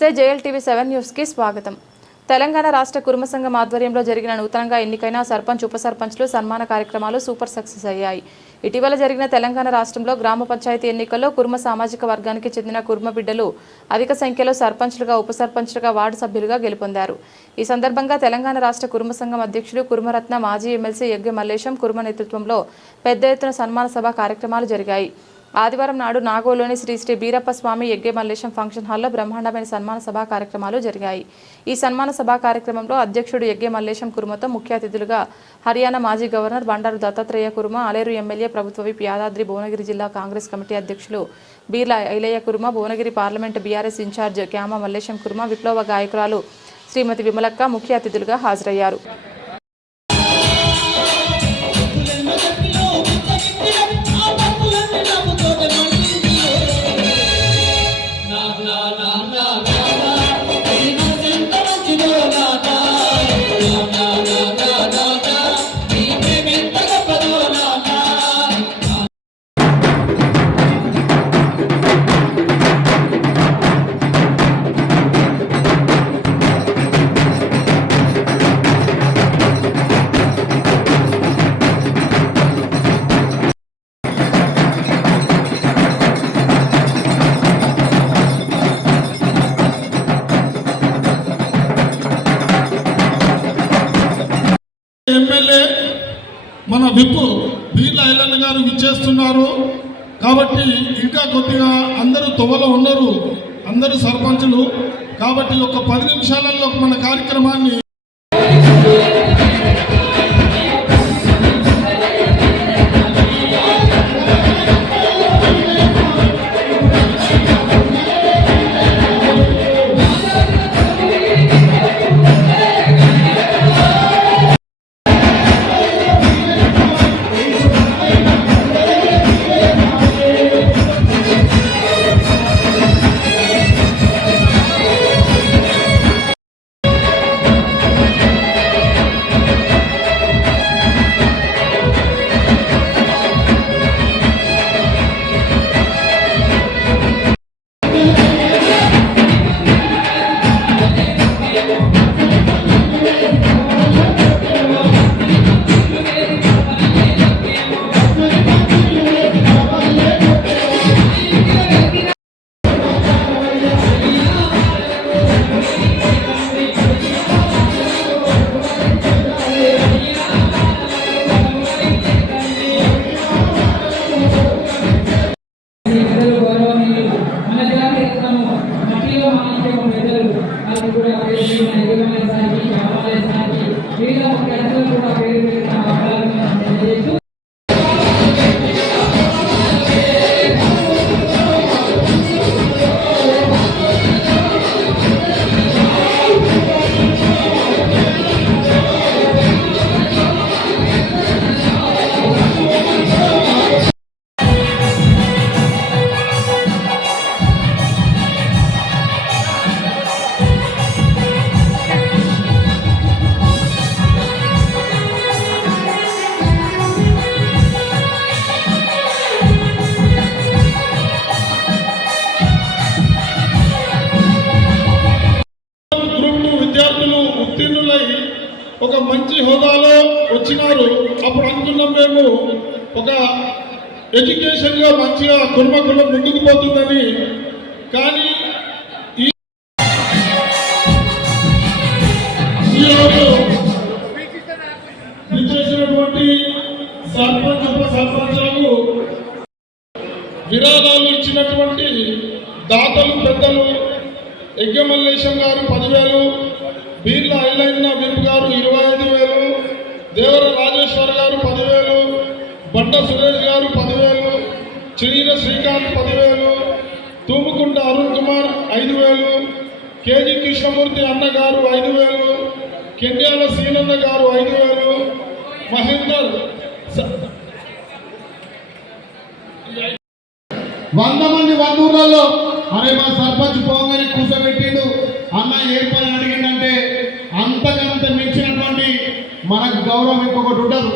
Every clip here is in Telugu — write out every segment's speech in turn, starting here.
నమస్తే జేఎల్టీవీ 7 న్యూస్ కి స్వాగతం। తెలంగాణ రాష్ట్ర కుర్మ సంఘం ఆధ్వర్యంలో జరిగిన నూతనంగా ఎన్నికైన సర్పంచ్ ఉప సర్పంచ్లు సన్మాన కార్యక్రమాలు సూపర్ సక్సెస్ అయ్యాయి। ఇటీవల జరిగిన తెలంగాణ రాష్ట్రంలో గ్రామ పంచాయతీ ఎన్నికల్లో కుర్మ సామాజిక వర్గానికి చెందిన కుర్మ బిడ్డలు అధిక సంఖ్యలో సర్పంచ్లుగా ఉప సర్పంచ్లుగా వార్డు సభ్యులుగా గెలుపొందారు। ఈ సందర్భంగా తెలంగాణ రాష్ట్ర కుర్మ సంఘం అధ్యక్షుడు కుర్మరత్న మాజీ ఎమ్మెల్సీ యగ్గ మల్లేశం కుర్మ నేతృత్వంలో పెద్ద ఎత్తున సన్మాన సభ కార్యక్రమాలు జరిగాయి। ఆదివారం నాడు నాగోలోని శ్రీ శ్రీ బీరప్ప స్వామి యగ్గ మల్లేశం ఫంక్షన్ హాల్లో బ్రహ్మాండమైన సన్మాన సభ కార్యక్రమాలు జరిగాయి। ఈ సన్మాన సభ కార్యక్రమంలో అధ్యక్షుడు యగ్గ మల్లేశం కుర్మతో ముఖ్య అతిథులుగా హర్యానా మాజీ గవర్నర్ బండారు దత్తాత్రేయ కుర్మ, ఆలేరు ఎమ్మెల్యే ప్రభుత్వ విప్ యాదాద్రి భువనగిరి జిల్లా కాంగ్రెస్ కమిటీ అధ్యక్షులు Beerla Ailaiah Kurma, Bhuvanagiri parliament BRS in-charge Kyama Mallesham Kurma, విప్లవ గాయకురాలు శ్రీమతి విమలక్క ముఖ్య అతిథులుగా హాజరయ్యారు। ఎమ్మెల్యే మన విప్పు బీర్లా ఐలన్న గారు విచ్చేస్తున్నారు కాబట్టి ఇంకా కొద్దిగా అందరూ తొవలో ఉన్నారు, అందరూ సర్పంచులు కాబట్టి ఒక 10 నిమిషాలలో మన కార్యక్రమాన్ని ఒక మంచి హోదాలో వచ్చినారు। అప్పుడు అనుకున్నాం మేము ఒక ఎడ్యుకేషన్గా మంచిగా కుర్మ ముందుకు పోతుందని, కానీ ఈరోజు చేసినటువంటి సర్పంచ్ ఉప సర్పంచ్లకు విరాళాలు ఇచ్చినటువంటి దాతలు పెద్దలు యగ్గ మల్లేశం గారు 10,000, బీర్లా ఐలన్న విప్ గారు 25,000, దేవర రాజేశ్వర్ గారు 10,000, బండ సురేష్ గారు 10,000, చిరీర శ్రీకాంత్ 10,000, తూముకుంట అరుణ్ కుమార్ 5,000, కేజీ కృష్ణమూర్తి అన్న గారు 5,000, కెండ్యాల సీనన్న గారు 5,000, మహేందర్ 100 మంది బంధువులలో అరే మా సర్పంచ్ పోగానే కూర్చోబెట్టిండు అన్న ఏ పని అడిగిందంటే అంతకంత మించినటువంటి మనకు గౌరవం ఇంకొకటి ఉండదు।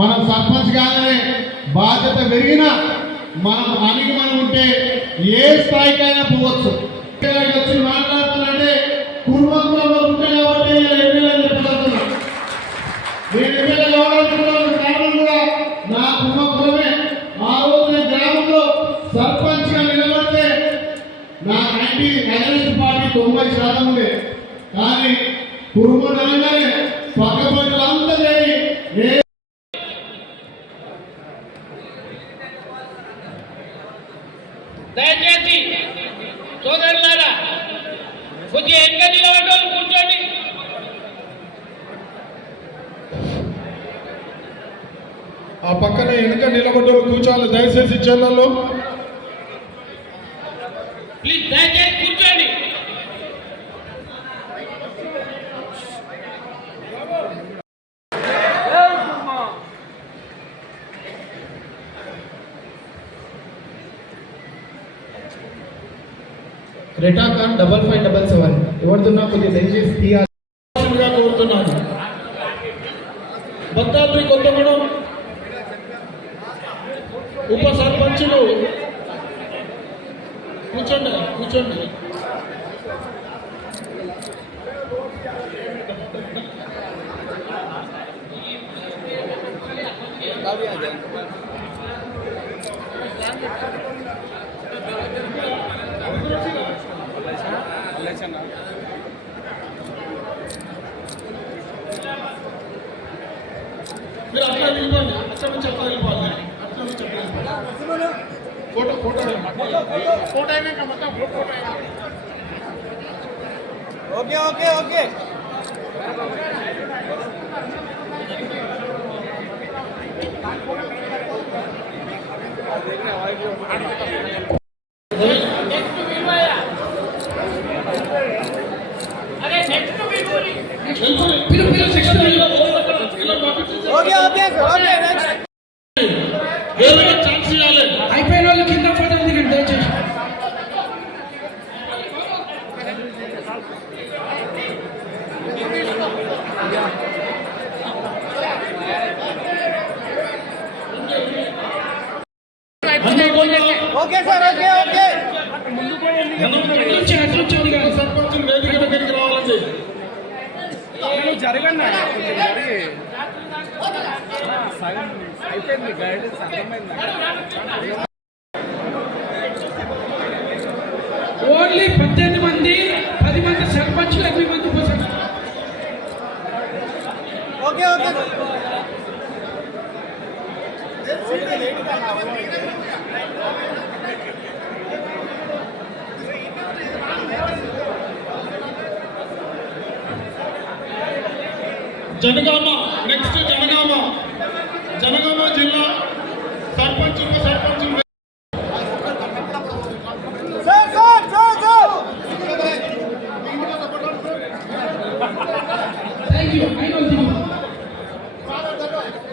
మనం సర్పంచ్ కాగానే బాధ్యత పెరిగినా మనం అణిగి మనం ఉంటే ఏ స్థాయికైనా పోవచ్చు। వచ్చి మాట్లాడుతున్నారంటే కుటుంబంలో ఉంటాయి కాబట్టి ఎమ్మెల్యే చెప్తాను. నేను ఎమ్మెల్యే కావాలనుకున్నాను కారణం కూడా నా కుటుంబమే. ఆ రోజు నేను గ్రామంలో సర్పంచ్ గా నిలబడితే నా 90 పార్టీ 90% ఉండే. కానీ కుటుంబం అనగానే పక్క పట్టులంతా చేరి దయచేసి సోదరులారా కొద్దిగా ఎక్కడ నిలబడ్డోళ్ళు కూర్చోండి. ఆ పక్కన వెనుక నిలబడ్డోళ్ళు కూర్చోవాలి దయచేసి చెల్లెల్లో. ప్లీజ్ దయచేసి కూర్చోండి. రెటాకాన్ 5577 ఎవరితున్నా కొద్దిగా దయచేసి గా కోరుతున్నాను. భద్రాద్రి కొత్తగూడెం ఉప సర్పంచులు కూర్చోండి కూర్చోండి. మీరు అట్లా వెళ్ళిపోండి. అట్లా నుంచి అట్లా వెళ్ళిపోవాలి. అట్లా నుంచి అట్లా వెళ్ళిపోవాలి. ఫోటో ఫోటో ఫోటో అయినాక మొత్తం ఫోటో అయినా ఓకే ఓకే ఓకే అరే నెక్స్ట్ వివరి ఓకే ఓకే ఓకే నెక్స్ట్ వేరే ఛాన్స్ ఇవ్వాలి. అయిపోయిన వాళ్ళు కింద ఫోటోలు దిగండి దయచేసి. ఓకే సార్ ఓకే ఓకే అట్లుంచి దిగాలి. సర్పంచులు వేదిక దగ్గరికి రావాలండి. జరగండి అయిపోయింది గైడెన్స్ అర్థమైంది. ఓన్లీ 18 మంది 10 మంది సర్పంచ్లు 8 మంది ఉప sarpanch. Okay okay Jangaon next Jangaon జిల్లా సర్పంచ్ ఉప